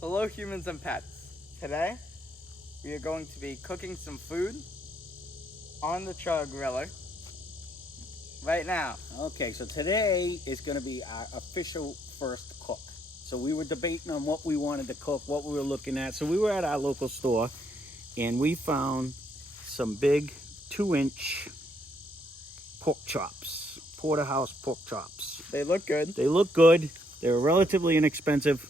Hello humans and pets. Today we are going to be cooking some food on the Char-Griller right now. Okay, so today is going to be our official first cook. So we were debating on what we wanted to cook, what we were looking at. So we were at our local store and we found some big 2-inch pork chops, porterhouse pork chops. They look good. They look good. They're relatively inexpensive.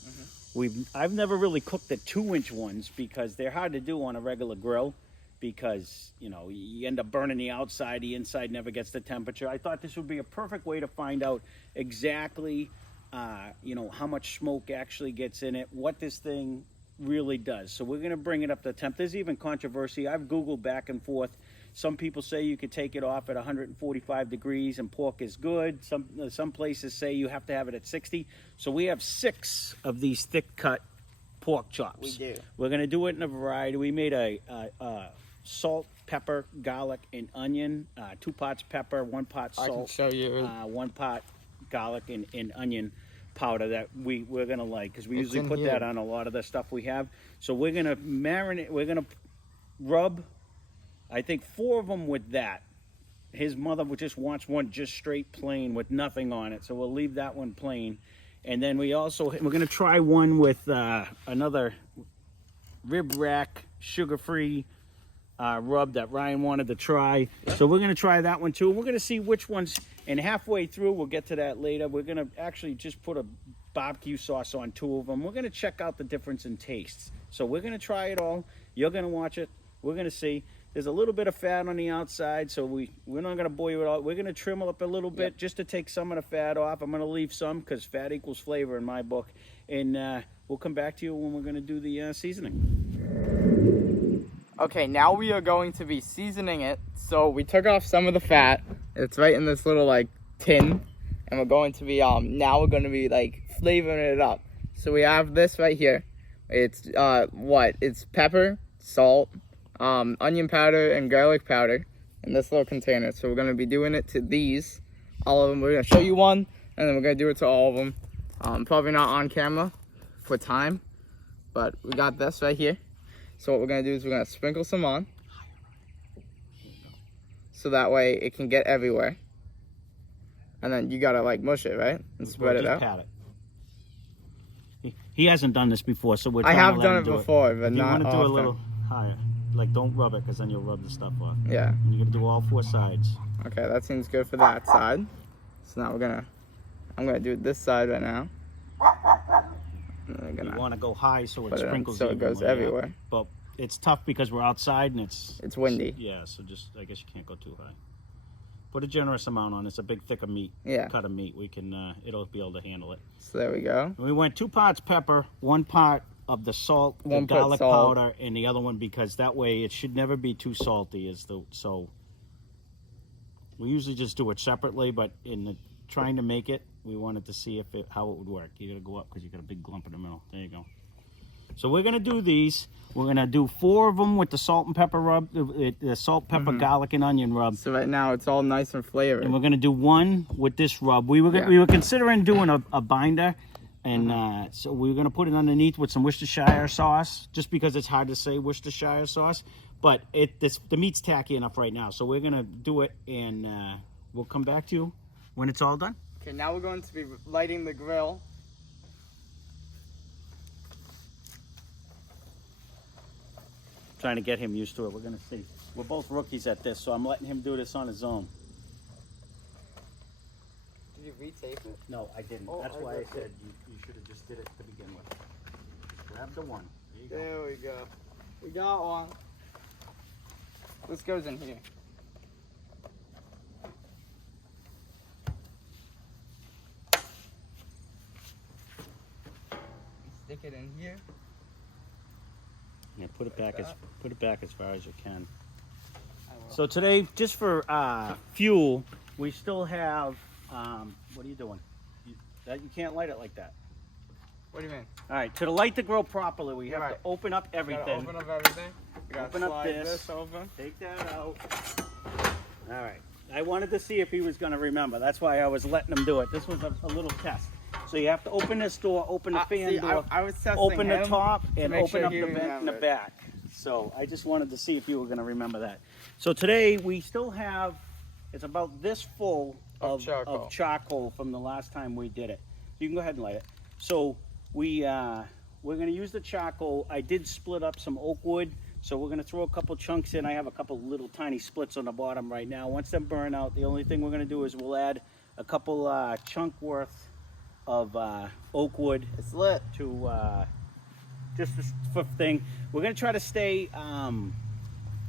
I've never really cooked the 2-inch ones because they're hard to do on a regular grill because, you know, you end up burning the outside, the inside never gets the temperature. I thought this would be a perfect way to find out exactly, you know, how much smoke actually gets in it, what this thing really does. So we're going to bring it up to temp. There's even controversy. I've Googled back and forth. Some people say you could take it off at 145 degrees and pork is good. Some places say you have to have it at 60. So we have 6 of these thick cut pork chops. We do. We're going to do it in a variety. We made a salt, pepper, garlic, and onion. 2 pots pepper, 1 pot salt. I can show you. 1 pot garlic and onion powder that we're going to like because we usually put that on a lot of the stuff we have. So we're going to marinate. We're going to rub, I think, 4 of them with that. His mother just wants one just straight plain with nothing on it, so we'll leave that one plain. And then we're going to try one with another rib rack sugar-free rub that Ryan wanted to try. Yep. So we're going to try that one too. We're going to see which ones, and halfway through, we'll get to that later, we're going to actually just put a barbecue sauce on 2 of them. We're going to check out the difference in tastes. So we're going to try it all. You're going to watch it. We're going to see. There's a little bit of fat on the outside, so we're not going to boil it all. We're going to trim it up a little bit just to take some of the fat off. I'm going to leave some because fat equals flavor in my book. And we'll come back to you when we're going to do the seasoning. Okay, now we are going to be seasoning it. So we took off some of the fat. It's right in this little like tin. And we're going to be, now we're going to be like flavoring it up. So we have this right here. It's, It's pepper, salt, onion powder and garlic powder in this little container. So we're going to be doing it to these, all of them. We're going to show you one, and then we're going to do it to all of them. Probably not on camera for time, but we got this right here. So what we're going to do is we're going to sprinkle some on, so that way it can get everywhere. And then you got to like mush it, right? And spread it out. Pat it. He hasn't done this before, so we're I have done it before, but not often. You want to do a little higher. Like, don't rub it, because then you'll rub the stuff off. Yeah. And you're going to do all 4 sides. Okay, that seems good for that side. So now I'm going to do this side right now. You want to go high so it sprinkles so it goes everywhere. Yeah. But it's tough because we're outside and it's windy. Yeah, so I guess you can't go too high. Put a generous amount on. It's a big thick of meat. Yeah. Cut of meat. We can, it'll be able to handle it. So there we go. And we went 2 pots pepper, 1 pot of the salt, the garlic powder, and the other one, because that way it should never be too salty. So we usually just do it separately, but in trying to make it, we wanted to see how it would work. You got to go up because you got a big lump in the middle. There you go. So we're going to do these. We're going to do 4 of them with the salt and pepper rub, the salt, pepper, garlic, and onion rub. So right now it's all nice and flavored. And we're going to do 1 with this rub. We were considering doing a binder. And so we were going to put it underneath with some Worcestershire sauce, just because it's hard to say Worcestershire sauce. But the meat's tacky enough right now. So we're going to do it, and we'll come back to you when it's all done. Okay, now we're going to be lighting the grill. Trying to get him used to it. We're going to see. We're both rookies at this, so I'm letting him do this on his own. Did you retape it? No, I didn't. That's why I said you should have just did it to begin with. Grab the one. There we go. We got one. This goes in here. Stick it in here. Yeah, put it back as far as you can. So today, just for fuel, we still have. What are you doing? You can't light it like that. What do you mean? All right, to light the grill properly, we have to open up everything. Open up everything. We gotta open up this open. Take that out. All right. I wanted to see if he was going to remember. That's why I was letting him do it. This was a little test. So you have to open this door, open the fan door, I was testing open the him top, and make open sure up he the vent in the remembered. back. So I just wanted to see if you were going to remember that. So today we still have, it's about this full of charcoal from the last time we did it. You can go ahead and light it. So we're going to use the charcoal. I did split up some oak wood. So we're going to throw a couple chunks in. I have a couple little tiny splits on the bottom right now. Once them burn out, the only thing we're going to do is we'll add a couple chunk worth of oak wood. It's lit. To just this fifth thing. We're going to try to stay,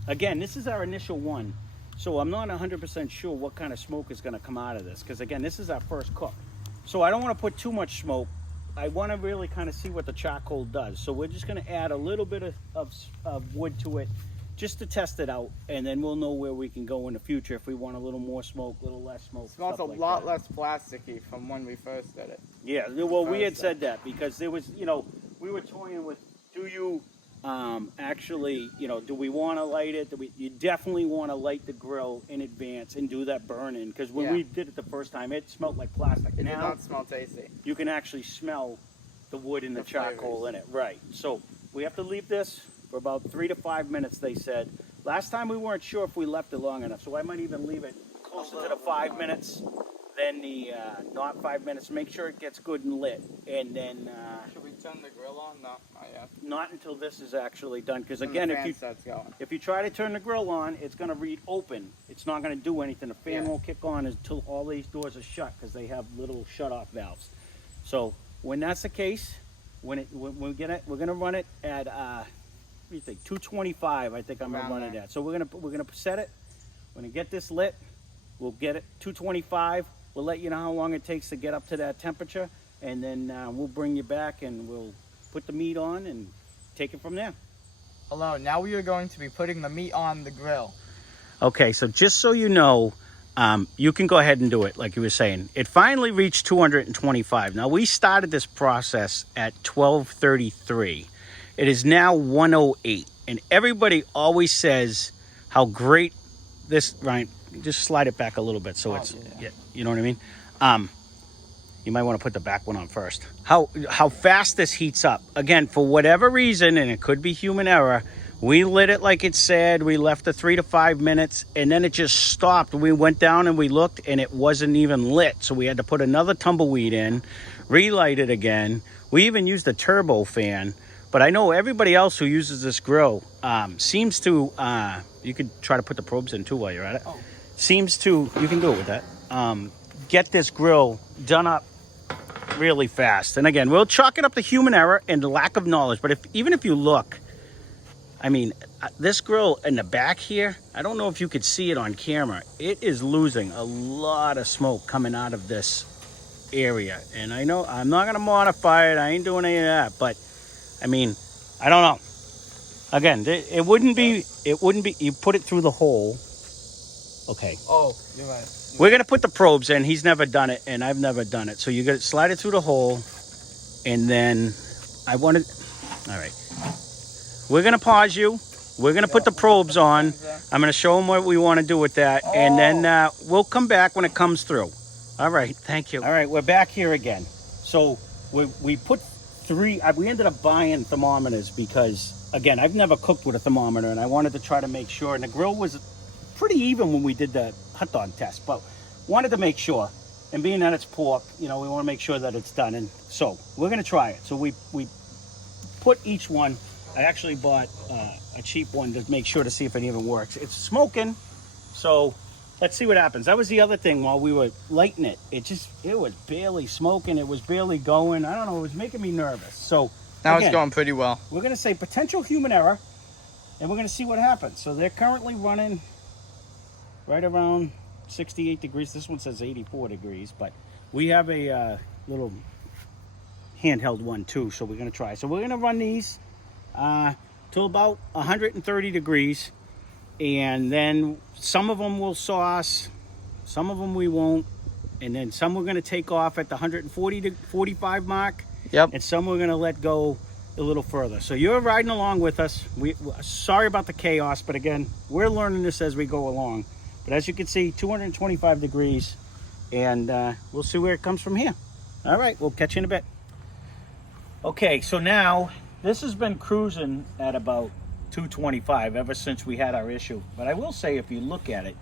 again, this is our initial one. So I'm not 100% sure what kind of smoke is going to come out of this. Because again, this is our first cook. So I don't want to put too much smoke. I want to really kind of see what the charcoal does. So we're just going to add a little bit of wood to it just to test it out. And then we'll know where we can go in the future if we want a little more smoke, a little less smoke. It smells a lot less plasticky from when we first did it. Yeah, well, we had said that because there was, you know, we were toying with, do you actually, you know, do we want to light it? You definitely want to light the grill in advance and do that burn-in, because when we did it the first time, it smelled like plastic. It did not smell tasty. You can actually smell the wood and the charcoal in it. Right. So we have to leave this for about 3 to 5 minutes, they said. Last time we weren't sure if we left it long enough, so I might even leave it closer to the 5 minutes than the not 5 minutes. Make sure it gets good and lit. And then... should we turn the grill on? No, not yet. Not until this is actually done, because again, if you try to turn the grill on, it's going to read open. It's not going to do anything. The fan won't kick on until all these doors are shut, because they have little shut-off valves. So when that's the case, when we're gonna run it at what do you think? 225. I think I'm gonna run it at. So we're gonna set it. We're gonna get this lit. We'll get it 225. We'll let you know how long it takes to get up to that temperature, and then we'll bring you back and we'll put the meat on and take it from there. Hello, now we are going to be putting the meat on the grill. Okay, so just so you know, you can go ahead and do it like you were saying. It finally reached 225. Now, we started this process at 12:33. It is now 1:08, and everybody always says how great this, Ryan, just slide it back a little bit so it's, you know what I mean? You might want to put the back one on first. How fast this heats up. Again, for whatever reason, and it could be human error, we lit it like it said. We left the 3 to 5 minutes, and then it just stopped. We went down and we looked, and it wasn't even lit. So we had to put another tumbleweed in, relight it again. We even used a turbo fan. But I know everybody else who uses this grill seems to, you could try to put the probes in too while you're at it. Seems to, you can do it with that, get this grill done up really fast. And again, we'll chalk it up to human error and lack of knowledge. But even if you look, I mean, this grill in the back here, I don't know if you could see it on camera. It is losing a lot of smoke coming out of this area. And I know I'm not going to modify it. I ain't doing any of that. But, I mean, I don't know. Again, it wouldn't be, you put it through the hole. Okay. Oh, you're right. We're going to put the probes in. He's never done it, and I've never done it. So you got to slide it through the hole, and then I want to... All right. We're going to pause you. We're going to put the probes on. I'm going to show him what we want to do with that, and then we'll come back when it comes through. All right. Thank you. All right. We're back here again. So we put 3... we ended up buying thermometers because, again, I've never cooked with a thermometer, and I wanted to try to make sure. And the grill was pretty even when we did the hot dog test, but wanted to make sure. And being that it's pork, you know, we want to make sure that it's done. And so we're going to try it. So we put each one. I actually bought a cheap one to make sure to see if it even works. It's smoking, so let's see what happens. That was the other thing while we were lighting it. It was barely smoking. It was barely going. I don't know. It was making me nervous. So now it's going pretty well. We're going to say potential human error, and we're going to see what happens. So they're currently running right around 68 degrees. This one says 84 degrees, but we have a little handheld one too, so we're going to try. So we're going to run these to about 130 degrees, and then some of them will sauce, some of them we won't, and then some we're going to take off at the 140 to 45 mark. Yep. And some we're going to let go a little further. So you're riding along with us. Sorry about the chaos, but again, we're learning this as we go along. But as you can see, 225 degrees, and we'll see where it comes from here. All right, we'll catch you in a bit. Okay, so now this has been cruising at about 225 ever since we had our issue. But I will say, if you look at it,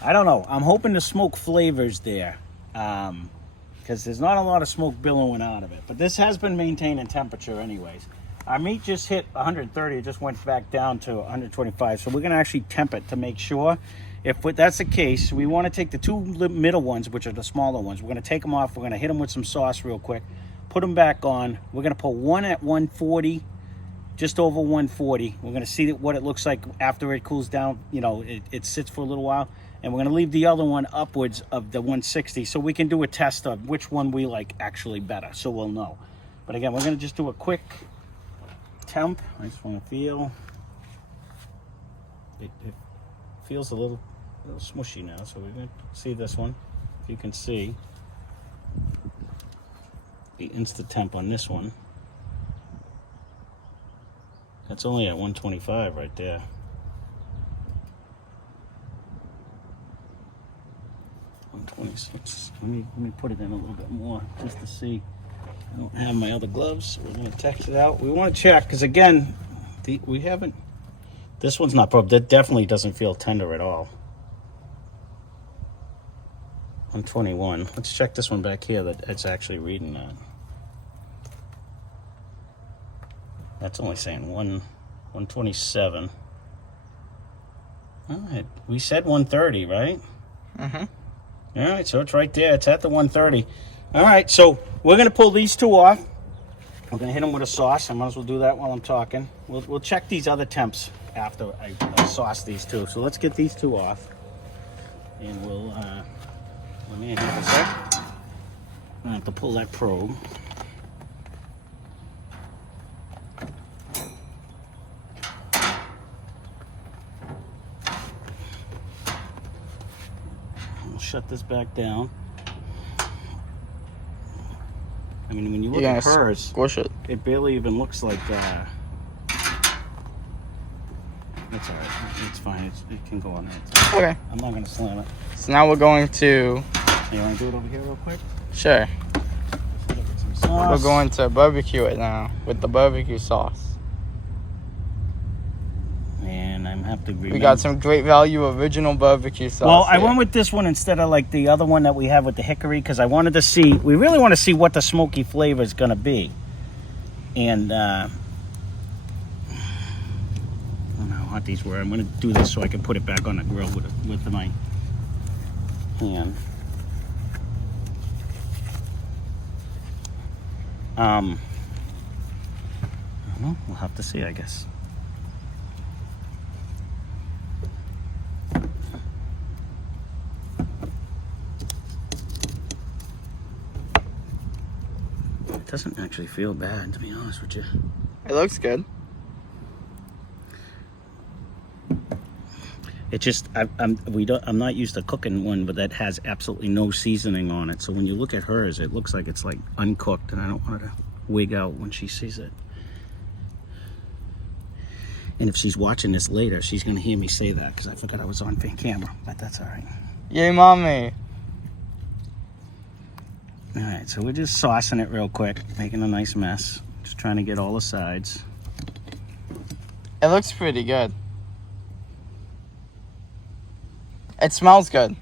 I don't know. I'm hoping the smoke flavors there, because there's not a lot of smoke billowing out of it. But this has been maintaining temperature anyways. Our meat just hit 130. It just went back down to 125. So we're going to actually temp it to make sure. If that's the case, we want to take the two middle ones, which are the smaller ones. We're going to take them off. We're going to hit them with some sauce real quick. Put them back on. We're going to put one at 140, just over 140. We're going to see what it looks like after it cools down. You know, it sits for a little while. And we're going to leave the other one upwards of the 160 so we can do a test of which one we like actually better, so we'll know. But again, we're going to just do a quick temp. I just want to feel. It feels a little smushy now, so we're going to see this one. If you can see the insta temp on this one. That's only at 125 right there. 126. Let me put it in a little bit more just to see. I don't have my other gloves, so we're going to test it out. We want to check because again, we haven't. This one's not probed. That definitely doesn't feel tender at all. 121. Let's check this one back here. That it's actually reading that. That's only saying 127. All right, we said 130, right? Mm-hmm. All right, so it's right there. It's at the 130. All right, so we're going to pull these two off. We're going to hit them with a sauce. I might as well do that while I'm talking. We'll check these other temps after I sauce these two. So let's get these two off. And we'll, let me have a sec. I have to pull that probe. Shut this back down. I mean, when you look at hers, squish it. It barely even looks like. That's all right. It's fine. It can go on there. Okay. I'm not gonna slam it. So now we're going to. You want to do it over here real quick? Sure. Some sauce. We're going to barbecue it now with the barbecue sauce. And I'm have to remember. We got some Great Value original barbecue sauce. Well, I went with this one instead of like the other one that we have with the hickory because I wanted to see. We really want to see what the smoky flavor is going to be. And I don't know how hot these were. I'm going to do this so I can put it back on the grill with my hand. I don't know. We'll have to see, I guess. It doesn't actually feel bad, to be honest with you. It looks good. It just I'm not used to cooking one, but that has absolutely no seasoning on it. So when you look at hers, it looks like it's like uncooked, and I don't want her to wig out when she sees it. And if she's watching this later, she's gonna hear me say that because I forgot I was on camera. But that's all right. Yay, mommy! All right, so we're just saucing it real quick, making a nice mess. Just trying to get all the sides. It looks pretty good. It smells good.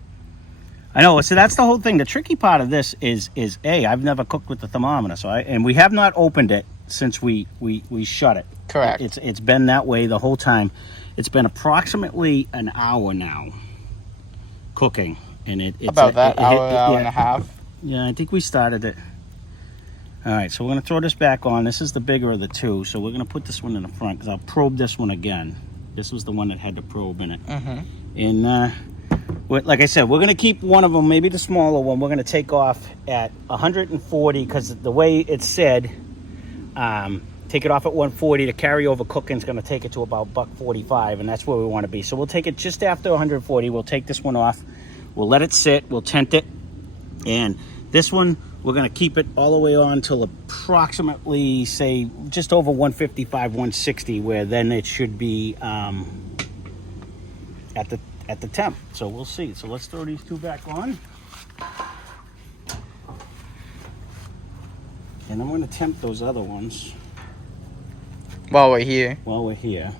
I know. So that's the whole thing. The tricky part of this is I've never cooked with the thermometer, so and we have not opened it since we shut it. Correct. It's been that way the whole time. It's been approximately an hour now cooking, and it's about that hour and a half. Yeah, I think we started it. All right, so we're gonna throw this back on. This is the bigger of the two, so we're gonna put this one in the front because I'll probe this one again. This was the one that had the probe in it. Mm-hmm. And like I said, we're going to keep one of them, maybe the smaller one. We're going to take off at 140 because the way it said, take it off at 140. The carryover cooking is going to take it to about $1.45, and that's where we want to be. So we'll take it just after 140. We'll take this one off. We'll let it sit. We'll tent it. And this one, we're going to keep it all the way on till approximately, say, just over 155, 160, where then it should be at the temp. So we'll see. So let's throw these two back on. And I'm going to temp those other ones While we're here. while we're here.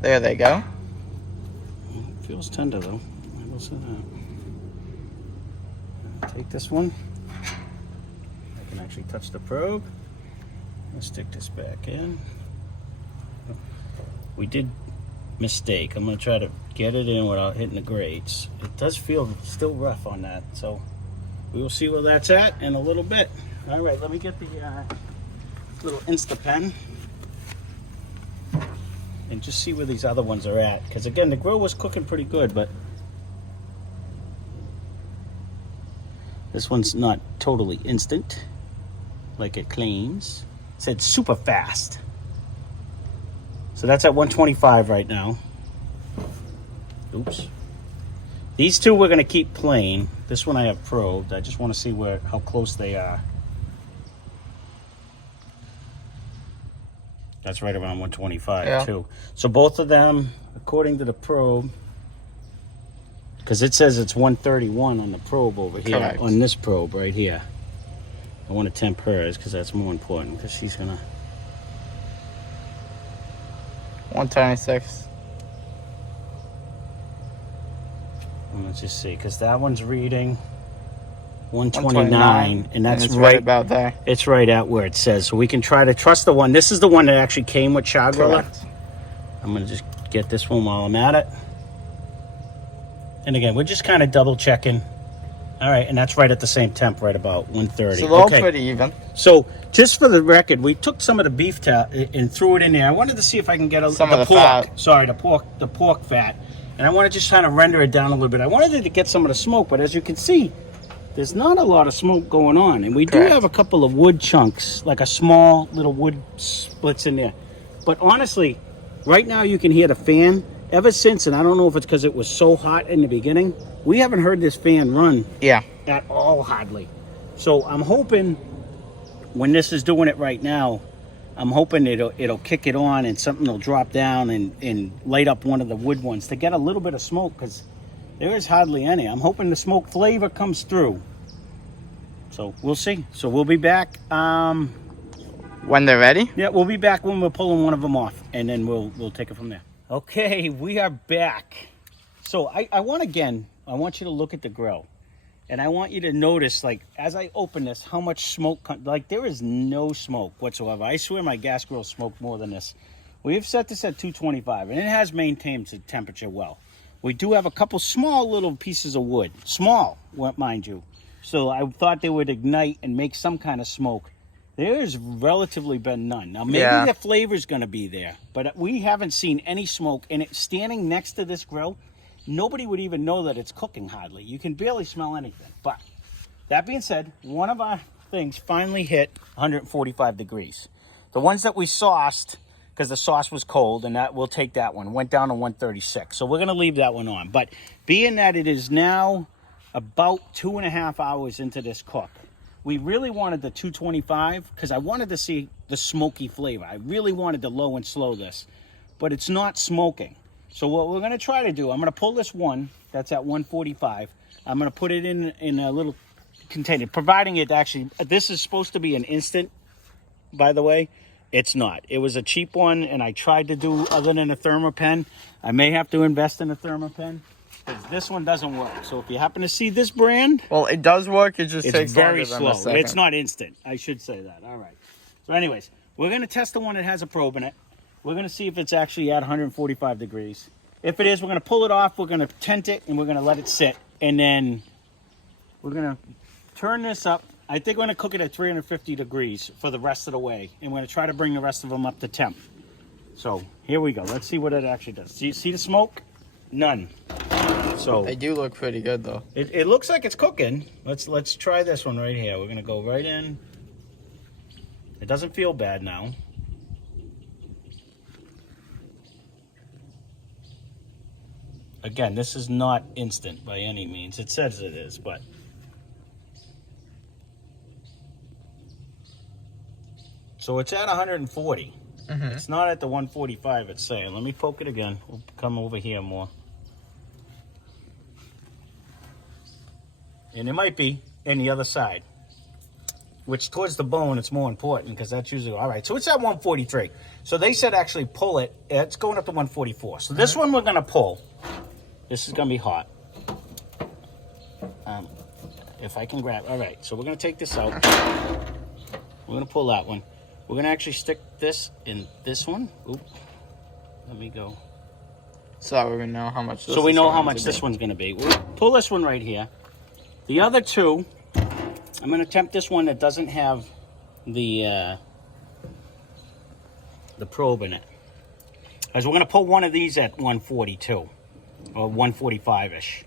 There they go. Feels tender though. I will say that. Take this one. I can actually touch the probe. Let's stick this back in. We did mistake. I'm going to try to get it in without hitting the grates. It does feel still rough on that, so we will see where that's at in a little bit. All right, let me get the little Instapen and just see where these other ones are at. Because again, the grill was cooking pretty good, but this one's not totally instant like it claims. It said super fast. So that's at 125 right now. Oops. These two we're gonna keep playing. This one I have probed. I just want to see how close they are. That's right around 125 too. So both of them, according to the probe, because it says it's 131 on the probe over here. Correct. On this probe right here. I want to temp hers because that's more important, because she's gonna. 126. Let's just see, because that one's reading 129, and that's it's right about there. It's right at where it says. So we can try to trust the one. This is the one that actually came with Char-Griller. I'm going to just get this one while I'm at it. And again, we're just kind of double checking. All right, and that's right at the same temp, right about 130. So they're all pretty even. So just for the record, we took some of the beef and threw it in there. I wanted to see if I can get Some of the pork. fat. Sorry, the pork fat. And I want to just kind of render it down a little bit. I wanted it to get some of the smoke, but as you can see, there's not a lot of smoke going on. And we do have a couple of wood chunks, like a small little wood splits in there. But honestly, right now you can hear the fan. Ever since, and I don't know if it's because it was so hot in the beginning, we haven't heard this fan run at all, hardly. So I'm hoping when this is doing it right now, I'm hoping it'll kick it on and something will drop down and light up one of the wood ones to get a little bit of smoke, because there is hardly any. I'm hoping the smoke flavor comes through. So we'll see. So we'll be back. When they're ready? Yeah, we'll be back when we're pulling one of them off, and then we'll take it from there. Okay, we are back. So I want you to look at the grill. And I want you to notice, like, as I open this, how much smoke, like, there is no smoke whatsoever. I swear my gas grill smoked more than this. We've set this at 225, and it has maintained the temperature well. We do have a couple small little pieces of wood. Small, mind you. So I thought they would ignite and make some kind of smoke. There's relatively been none. Now, maybe the flavor's going to be there, but we haven't seen any smoke. And it's standing next to this grill, nobody would even know that it's cooking hardly. You can barely smell anything. But that being said, one of our things finally hit 145 degrees. The ones that we sauced, because the sauce was cold, and that we'll take that one, went down to 136. So we're going to leave that one on. But being that it is now about 2.5 hours into this cook, we really wanted the 225 because I wanted to see the smoky flavor. I really wanted to low and slow this, but it's not smoking. So what we're going to try to do, I'm going to pull this one that's at 145. I'm going to put it in a little container, providing it actually, this is supposed to be an instant, by the way. It's not. It was a cheap one, and I tried to do other than a Thermopen. I may have to invest in a Thermopen, because this one doesn't work. So if you happen to see this brand, well, it does work. It just takes very longer than a slow. second. It's not instant. I should say that. All right. So anyways, we're going to test the one that has a probe in it. We're going to see if it's actually at 145 degrees. If it is, we're going to pull it off. We're going to tent it, and we're going to let it sit. And then we're going to turn this up. I think we're going to cook it at 350 degrees for the rest of the way. And we're going to try to bring the rest of them up to temp. So here we go. Let's see what it actually does. Do you see the smoke? None. So they do look pretty good, though. It looks like it's cooking. Let's try this one right here. We're going to go right in. It doesn't feel bad now. Again, this is not instant by any means. It says it is, but so it's at 140. It's not at the 145 it's saying. Let me poke it again. We'll come over here more. And it might be. and the other side. Which towards the bone, it's more important because that's usually, all right. So it's at 143. So they said actually pull it. It's going up to 144. So this one we're going to pull. This is going to be hot. If I can grab, all right. So we're going to take this out. We're going to pull that one. We're going to actually stick this in this one. Oop. Let me go. So we know how much. So we know how much this one's going to be. We'll pull this one right here. The other two, I'm going to attempt this one that doesn't have the probe in it. As we're going to pull one of these at 142 or 145-ish.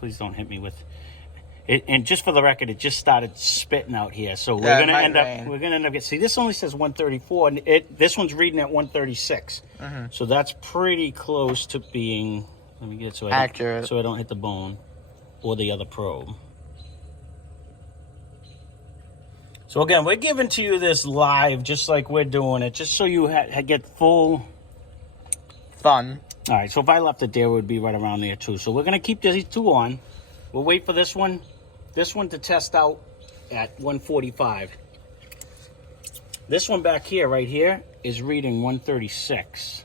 Please don't hit me with it. And just for the record, it just started spitting out here. So we're going to end up see, this only says 134 and this one's reading at 136. So that's pretty close to being, let me get it so accurate, so I don't hit the bone or the other probe. So again, we're giving to you this live, just like we're doing it, just so you get full fun. All right, so if I left it there, it would be right around there too. So we're gonna keep these two on. We'll wait for this one to test out at 145. This one back here, right here, is reading 136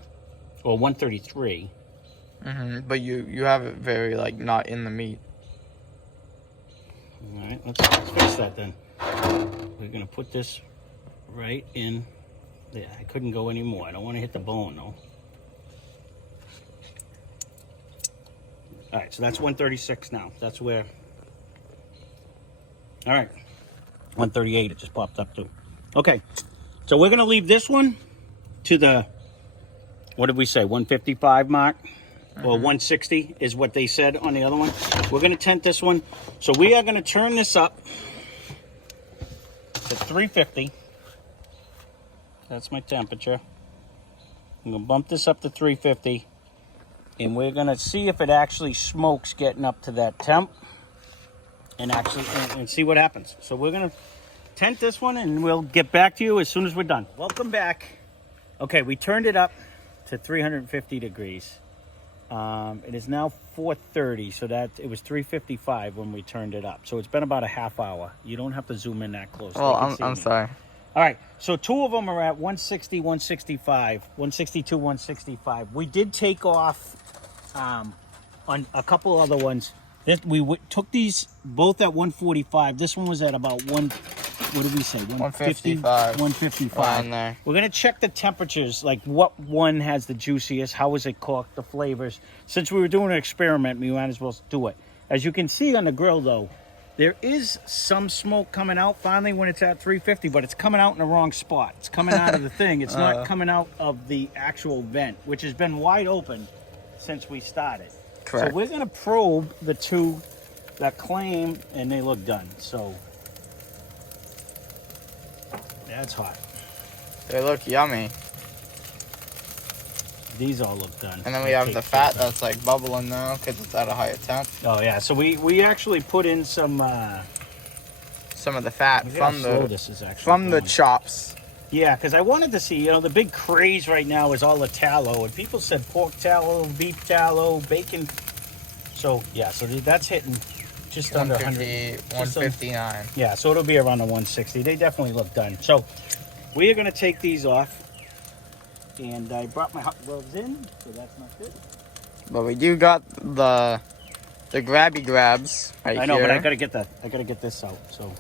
or 133. But you have it very like not in the meat. All right, let's fix that then. We're gonna put this right in there. I couldn't go anymore. I don't want to hit the bone though. All right, so that's 136 now. That's where. All right, 138. It just popped up too. Okay, so we're gonna leave this one to the, what did we say, 155 mark? Or 160 is what they said on the other one. We're gonna tent this one. So we are gonna turn this up to 350. That's my temperature. I'm gonna bump this up to 350. And we're gonna see if it actually smokes getting up to that temp. And actually, and see what happens. So we're gonna tent this one and we'll get back to you as soon as we're done. Welcome back. Okay, we turned it up to 350 degrees. It is now 4:30, so that it was 3:55 when we turned it up. So it's been about a half hour. You don't have to zoom in that close. Well, I'm sorry. All right, so two of them are at 160, 165, 162, 165. We did take off on a couple other ones. We took these both at 145. This one was at about what did we say? 155. 155. There. We're going to check the temperatures, like what one has the juiciest, how is it cooked, the flavors. Since we were doing an experiment, we might as well do it. As you can see on the grill, though, there is some smoke coming out finally when it's at 350, but it's coming out in the wrong spot. It's coming out of the thing. It's not coming out of the actual vent, which has been wide open since we started. Correct. So we're going to probe the two that claim, and they look done. So that's hot. They look yummy. These all look done. And then we have the fat that's like bubbling now because it's at a higher temp. Oh yeah, so we actually put in some of the fat from the chops. Yeah, because I wanted to see, the big craze right now is all the tallow, and people said pork tallow, beef tallow, bacon. So yeah, so that's hitting just under 100, 159. Yeah, so it'll be around the 160. They definitely look done. So we are going to take these off. And I brought my hot gloves in, so that's not good. But we do got the grabby grabs right here. I know, but I gotta get this out. So, all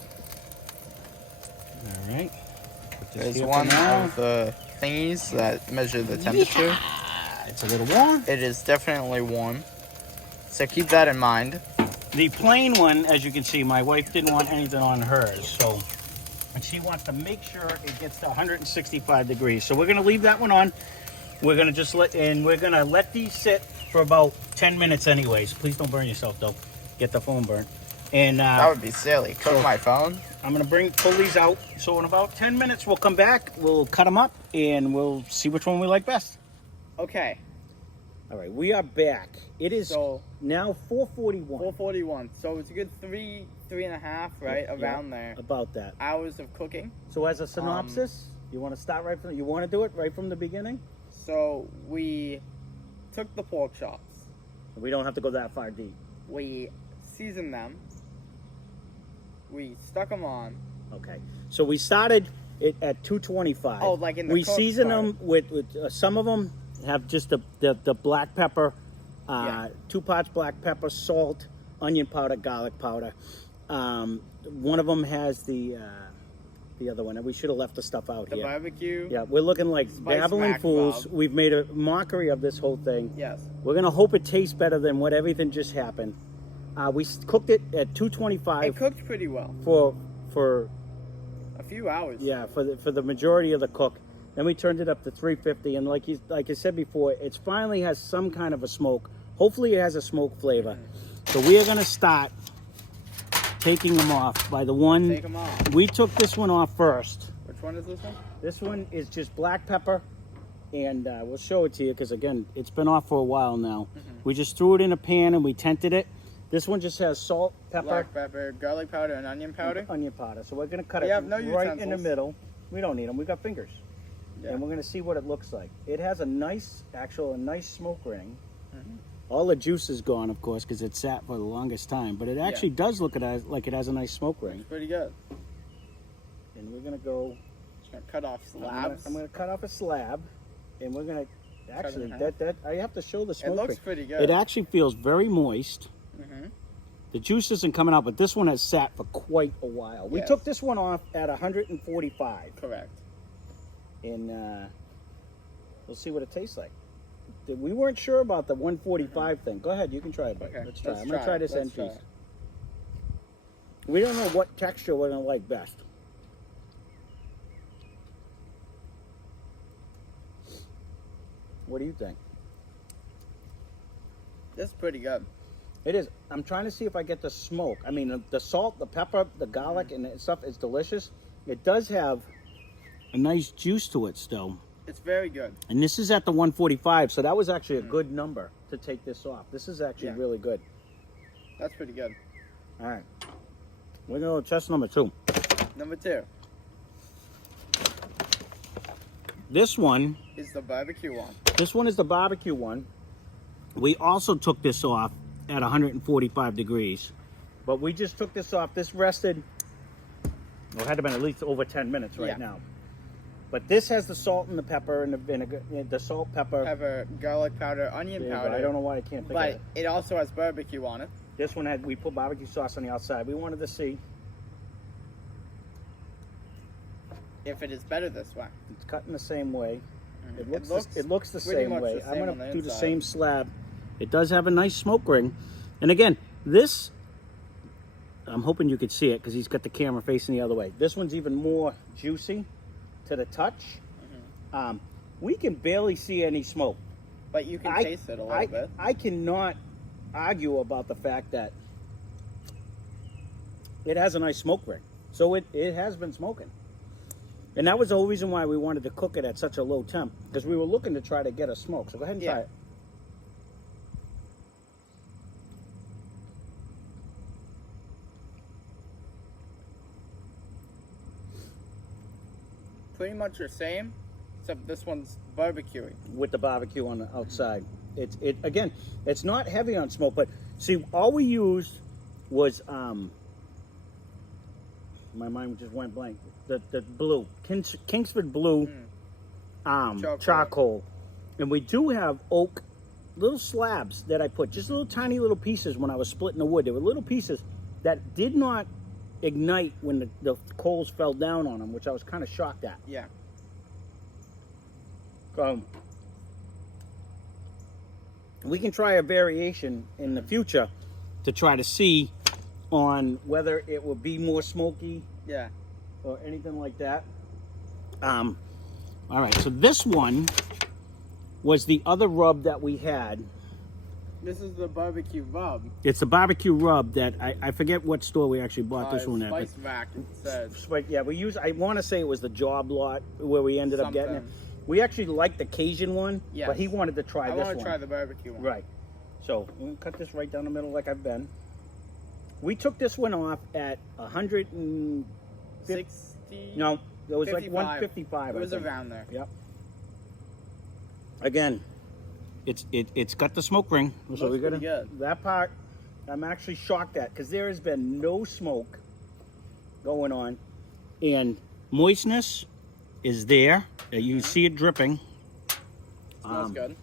right. There's one of the thingies that measure the temperature. Yeah, it's a little warm. It is definitely warm. So keep that in mind. The plain one, as you can see, my wife didn't want anything on hers, so. And she wants to make sure it gets to 165 degrees. So we're going to leave that one on. We're going to we're going to let these sit for about 10 minutes anyways. Please don't burn yourself though. Get the phone burnt. And that would be silly. Cook my phone. I'm going to pull these out. So in about 10 minutes, we'll come back. We'll cut them up and we'll see which one we like best. Okay. All right, we are back. It is now 4:41. 4:41. So it's a good 3.5, right? Around there. About that. Hours of cooking. So as a synopsis, you want to start you want to do it right from the beginning? So we took the pork chops. We don't have to go that far deep. We seasoned them. We stuck them on. Okay. So we started it at 225. Oh, like in the we cooked season part. them with some of them have just the black pepper, 2 parts black pepper, salt, onion powder, garlic powder. One of them has the other one, and we should have left the stuff out The here. barbecue. Yeah, we're looking like Spice babbling mac fools. bob. We've made a mockery of this whole thing. Yes. We're gonna hope it tastes better than what everything just happened. We cooked it at 225 It cooked pretty well. for A few hours. yeah for the majority of the cook. Then we turned it up to 350, and like I said before, it finally has some kind of a smoke. Hopefully, it has a smoke flavor. So we are gonna start taking them off by the one. Take them off. We took this one off first. Which one is this one? This one is just black pepper, and we'll show it to you because, again, it's been off for a while now. We just threw it in a pan and we tented it. This one just has salt, pepper, Black pepper, garlic powder, and onion powder. onion powder. So we're going to cut We it have no right in the utensils. middle. We don't need them. We got fingers. Yeah. And we're going to see what it looks like. It has a nice smoke ring. All the juice is gone, of course, because it sat for the longest time. But it actually does look like it has a nice smoke ring. It's pretty good. And we're going to go... Just gonna cut off slabs. I'm going to cut off a slab, and we're going to actually in half. that I have to show the smoke It looks ring. pretty good. It actually feels very moist. Mhm. The juice isn't coming out, but this one has sat for quite a while. We Yes. took this one off at 145, Correct. and we'll see what it tastes like. We weren't sure about the 145 thing. Go ahead, you can try it, buddy. Okay, Let's try. let's I'm gonna try try it. this Let's end try piece. it. We don't know what texture we're gonna like best. What do you think? This is pretty good. It is. I'm trying to see if I get the smoke. I mean, the salt, the pepper, the garlic, and the stuff is delicious. It does have a nice juice to it still. It's very good. And this is at the 145, so that was actually a good number to take this off. This is actually Yeah. really good. That's pretty good. All right. We're going to go to test number 2. Number 2 This one is the barbecue one. is the barbecue one. We also took this off at 145 degrees. But we just took this off. This rested, well, it had to have been at least over 10 minutes right now. But this has the salt and the pepper and the vinegar, the salt, pepper. Garlic powder, onion Yeah, powder. I don't know why I can't think But of it. it also has barbecue on it. This one we put barbecue sauce on the outside. We wanted to see. If it is better this way. It's cut in the same way. It looks the pretty same much way. the I'm same going on the to do the inside. same slab. It does have a nice smoke ring. And again, this, I'm hoping you could see it because he's got the camera facing the other way. This one's even more juicy to the touch. We can barely see any smoke. But you can taste it a little bit. I cannot argue about the fact that it has a nice smoke ring. So it has been smoking. And that was the whole reason why we wanted to cook it at such a low temp, because we were looking to try to get a smoke. So go ahead and try it. Pretty much the same, except this one's barbecuey. With the barbecue on the outside. Again, it's not heavy on smoke, but see, all we used was my mind just went blank. The blue, Kingsford blue charcoal. And we do have oak little slabs that I put, just little tiny little pieces when I was splitting the wood. There were little pieces that did not ignite when the coals fell down on them, which I was kind of shocked at. Yeah. We can try a variation in the future to try to see on whether it will be more smoky. Yeah. Or anything like that. All right, so this one was the other rub that we had. This is the barbecue rub. It's the barbecue rub that I forget what store we actually bought this one at. Spice Mac, it says. Yeah, I want to say it was the Job Lot where we ended up getting it. We actually liked the Cajun one, but he wanted to try this one. I want to try the barbecue one. Right. So we're gonna cut this right down the middle like I've been. We took this one off at 160. No, it was 55. like 155. It was around there. Yep. Again, It's got the smoke ring. So we're gonna good. that part. I'm actually shocked at because there has been no smoke going on, and moistness is there. You see it dripping. Smells good.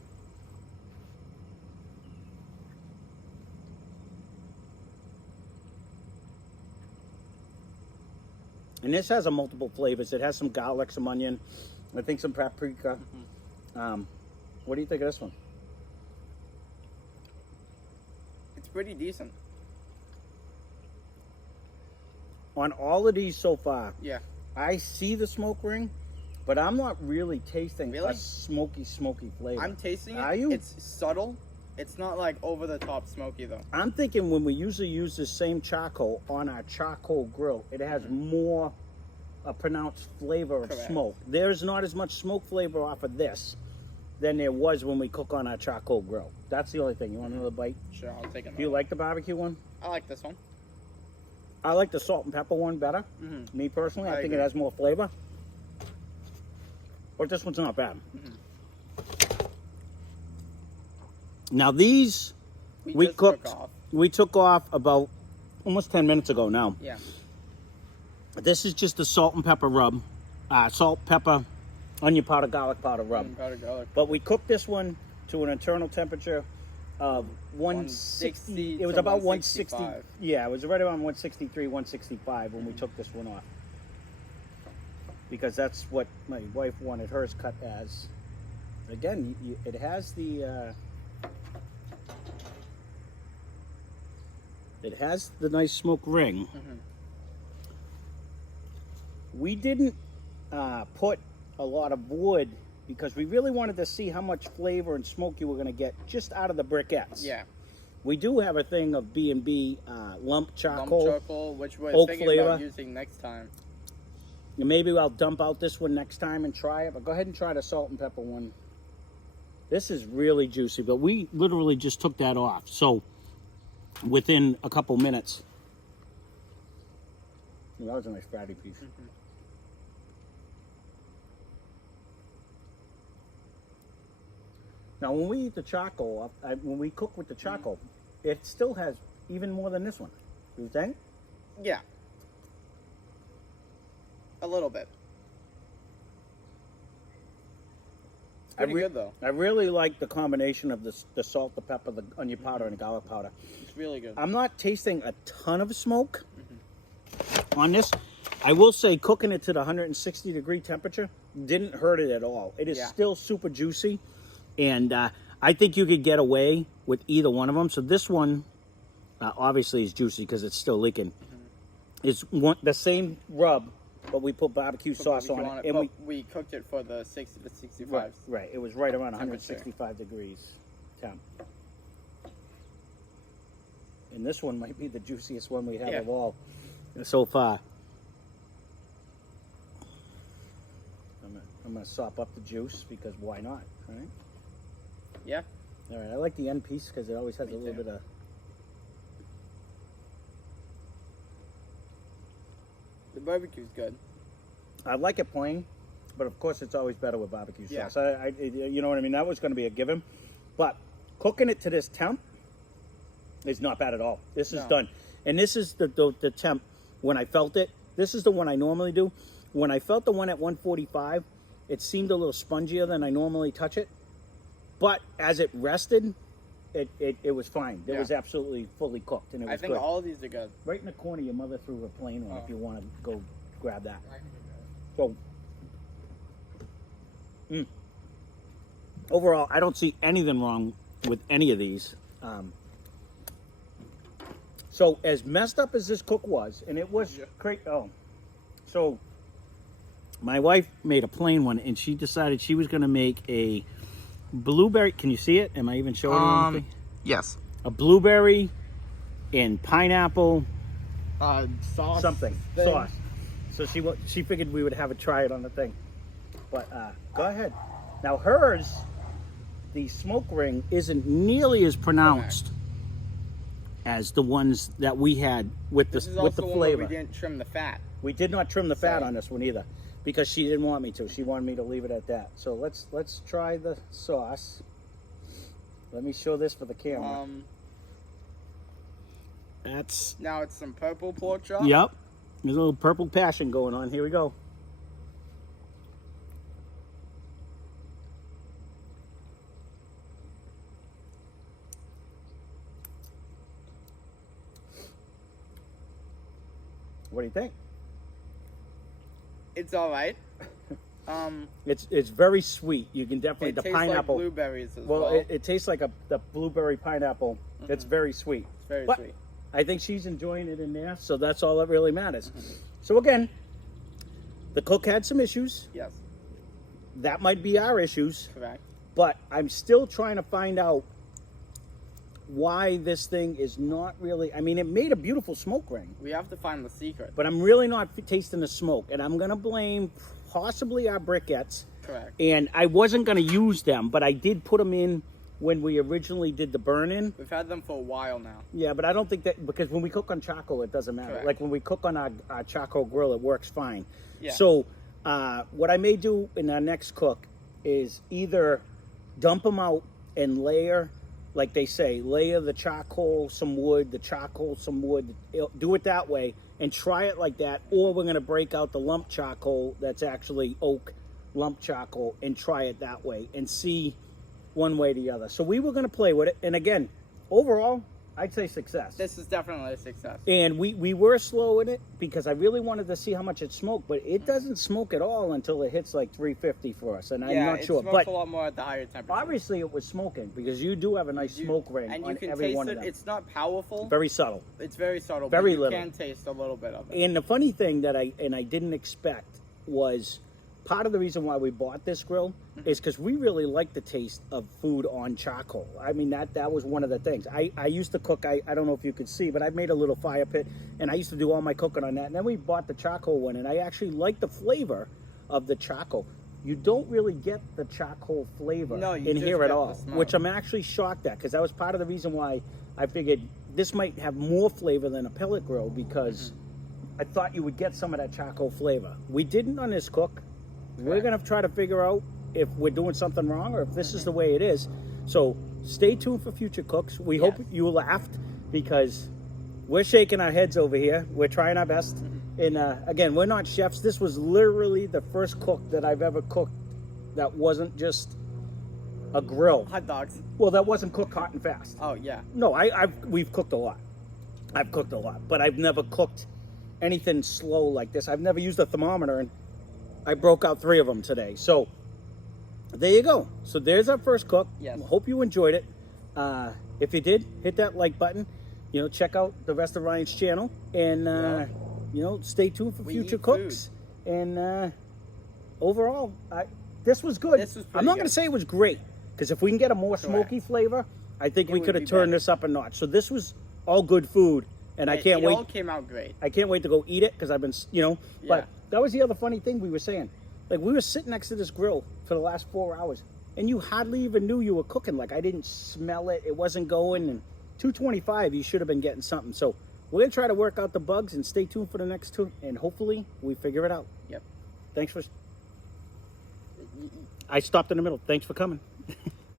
And this has a multiple flavors. It has some garlic, some onion, I think some paprika. What do you think of this one? It's pretty decent. On all of these so far, Yeah. I see the smoke ring, but I'm not really tasting Really? a smoky flavor. I'm tasting it. Are you? It's subtle. It's not like over the top smoky though. I'm thinking when we usually use the same charcoal on our charcoal grill, it has more a pronounced flavor of Correct. smoke. There's not as much smoke flavor off of this than there was when we cook on our charcoal grill. That's the only thing. You want another bite? Sure, I'll take it. Do you like the barbecue one? I like this one. I like the salt and pepper one better. Me personally, I think it has more flavor. But this one's not bad. Now these we just cooked. took off. We took off about almost 10 minutes ago now. Yeah. This is just the salt and pepper rub. Salt, pepper, onion powder, garlic powder rub. Garlic. But we cooked this one to an internal temperature of 160. It was about 160. Yeah, it was right around 163, 165 when we took this one off. Because that's what my wife wanted hers cut as. Again, it has the... It has the nice smoke ring. We didn't put a lot of wood because we really wanted to see how much flavor and smoke you were going to get just out of the briquettes. Yeah. We do have a thing of B&B lump charcoal. Lump charcoal, which we're oak thinking flavor. about using next time. And maybe I'll dump out this one next time and try it. But go ahead and try the salt and pepper one. This is really juicy, but we literally just took that off. So within a couple minutes. That was a nice fatty piece. Now, when we eat the charcoal, when we cook with the charcoal, it still has even more than this one. You think? Yeah. A little bit. It's pretty good though. I really like the combination of the salt, the pepper, the onion powder, and the garlic powder. It's really good. I'm not tasting a ton of smoke on this. I will say cooking it to the 160 degree temperature didn't hurt it at all. It is still super juicy. And I think you could get away with either one of them. So this one obviously is juicy because it's still leaking. It's the same rub, but we put barbecue sauce on it. And we cooked it for the 60 to 65. Right. It was right around 165 degrees temp. And this one might be the juiciest one we have of all so far. I'm going to sop up the juice because why not, right? Yeah. All right, I like the end piece because it always has a little bit of... The barbecue's good. I like it plain, but of course it's always better with barbecue sauce. Yeah. You know what I mean? That was going to be a given. But cooking it to this temp is not bad at all. This is done. And this is the temp when I felt it. This is the one I normally do. When I felt the one at 145, it seemed a little spongier than I normally touch it. But as it rested, it was fine. It was absolutely fully cooked, and it was good. I think all of these are good. Right in the corner, your mother threw a plain one if you want to go grab that. So, overall, I don't see anything wrong with any of these. So, as messed up as this cook was, and it was great. So my wife made a plain one, and she decided she was going to make a blueberry. Can you see it? Am I even showing you anything? Yes. A blueberry and pineapple Sauce. something sauce. So she figured we would have a try it on the thing. But go ahead. Now hers, the smoke ring isn't nearly as pronounced as the ones that we had with the flavor. We didn't trim the fat. We did not trim the fat on this one either, because she didn't want me to. She wanted me to leave it at that. So let's try the sauce. Let me show this for the camera. That's... Now it's some purple pork chop. Yep. There's a little purple passion going on. Here we go. What do you think? It's all right. It's very sweet. You can definitely It the tastes pineapple. like blueberries as well. It tastes like the blueberry pineapple. It's very sweet. It's very But sweet. I think she's enjoying it in there, so that's all that really matters. So again, the cook had some issues. Yes, That might be our issues, correct. but I'm still trying to find out why this thing is not really... I mean, it made a beautiful smoke ring, We have to find the secret. but I'm really not tasting the smoke, and I'm going to blame possibly our briquettes. Correct. And I wasn't going to use them, but I did put them in when we originally did the burn-in. We've had them for a while now. Yeah, but I don't think that... Because when we cook on charcoal, it doesn't matter. Correct. Like when we cook on our charcoal grill, it works fine. Yeah. So what I may do in our next cook is either dump them out and layer... Like they say, layer the charcoal, some wood, the charcoal, some wood. Do it that way and try it like that. Or we're going to break out the lump charcoal that's actually oak lump charcoal and try it that way and see one way or the other. So we were going to play with it. And again, overall, I'd say success. This is definitely a success. And we were slow in it because I really wanted to see how much it smoked. But it doesn't smoke at all until it hits like 350 for us. And I'm not sure. It smokes But a lot more at the higher temperature. obviously it was smoking because you do have a nice smoke ring and you on can every taste one it. of them. It's not powerful. Very subtle. It's very subtle. Very but little. You can taste a little bit of it. And the funny thing that I didn't expect was part of the reason why we bought this grill is because we really like the taste of food on charcoal. I mean, that was one of the things. I used to cook, I don't know if you could see, but I made a little fire pit, and I used to do all my cooking on that. And then we bought the charcoal one, and I actually like the flavor of the charcoal. You don't really get the charcoal flavor in here at all, which I'm actually shocked at, because that was part of the reason why I figured this might have more flavor than a pellet grill, because I thought you would get some of that charcoal flavor. We didn't on this cook. We're going to try to figure out if we're doing something wrong or if this is the way it is. So stay tuned for future cooks. We hope you laughed because we're shaking our heads over here. We're trying our best. And again, we're not chefs. This was literally the first cook that I've ever cooked that wasn't just a grill. Hot dogs. Well, that wasn't cooked hot and fast. Oh, yeah. No, we've cooked a lot. I've cooked a lot, but I've never cooked anything slow like this. I've never used a thermometer, and I broke out 3 of them today. So there you go. So there's our first cook. Yes. Hope you enjoyed it. If you did, hit that like button. You know, check out the rest of Ryan's channel, and you know, stay tuned for future cooks. And overall, this was good. I'm not going to say it was great, because if we can get a more smoky flavor, I think we could have turned this up a notch. So this was all good food, and I can't wait. It all came out great. I can't wait to go eat it, because I've been, you know, but that was the other funny thing we were saying. Like, we were sitting next to this grill for the last 4 hours, and you hardly even knew you were cooking. Like, I didn't smell it. It wasn't going. And 225, you should have been getting something. So we're going to try to work out the bugs and stay tuned for the next 2. And hopefully we figure it out. Yep. Thanks for... I stopped in the middle. Thanks for coming.